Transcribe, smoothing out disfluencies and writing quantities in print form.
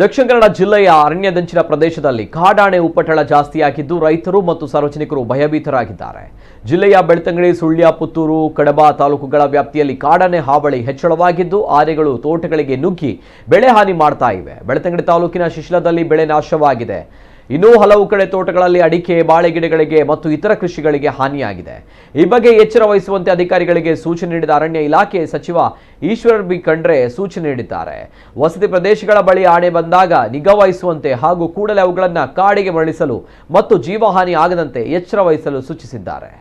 ದಕ್ಷಿಣ ಕನ್ನಡ ಜಿಲ್ಲೆಯ ಅರಣ್ಯದಂಚಿನ ಪ್ರದೇಶದಲ್ಲಿ ಕಾಡಾನೆ ಉಪಟಳ ಜಾಸ್ತಿಯಾಗಿದ್ದು ರೈತರು ಮತ್ತು ಸಾರ್ವಜನಿಕರು ಭಯಭೀತರಾಗಿದ್ದಾರೆ. ಜಿಲ್ಲೆಯ ಬೆಳ್ತಂಗಡಿ, ಸುಳ್ಯ, ಪುತ್ತೂರು, ಕಡಬ ತಾಲೂಕುಗಳ ವ್ಯಾಪ್ತಿಯಲ್ಲಿ ಕಾಡಾನೆ ಹಾವಳಿ ಹೆಚ್ಚಳವಾಗಿದ್ದು ಆನೆಗಳು ತೋಟಗಳಿಗೆ ನುಗ್ಗಿ ಬೆಳೆ ಹಾನಿ ಮಾಡ್ತಾ ಇವೆ. ಬೆಳ್ತಂಗಡಿ ತಾಲೂಕಿನ ಶಿಶಿಲದಲ್ಲಿ ಬೆಳೆ ನಾಶವಾಗಿದೆ. ಇನ್ನೂ ಹಲವು ಕಡೆ ತೋಟಗಳಲ್ಲಿ ಅಡಿಕೆ, ಬಾಳೆ ಗಿಡಗಳಿಗೆ ಮತ್ತು ಇತರ ಕೃಷಿಗಳಿಗೆ ಹಾನಿಯಾಗಿದೆ. ಈ ಬಗ್ಗೆ ಎಚ್ಚರ ವಹಿಸುವಂತೆ ಅಧಿಕಾರಿಗಳಿಗೆ ಸೂಚನೆ ನೀಡಿದ ಅರಣ್ಯ ಇಲಾಖೆ ಸಚಿವ ಈಶ್ವರ್ ಬಿ ಖಂಡ್ರೆ ಸೂಚನೆ ನೀಡಿದ್ದಾರೆ. ವಸತಿ ಪ್ರದೇಶಗಳ ಬಳಿ ಆನೆ ಬಂದಾಗ ನಿಗಾ ವಹಿಸುವಂತೆ ಹಾಗೂ ಕೂಡಲೇ ಅವುಗಳನ್ನು ಕಾಡಿಗೆ ಮರಳಿಸಲು ಮತ್ತು ಜೀವಹಾನಿ ಆಗದಂತೆ ಎಚ್ಚರ ವಹಿಸಲು ಸೂಚಿಸಿದ್ದಾರೆ.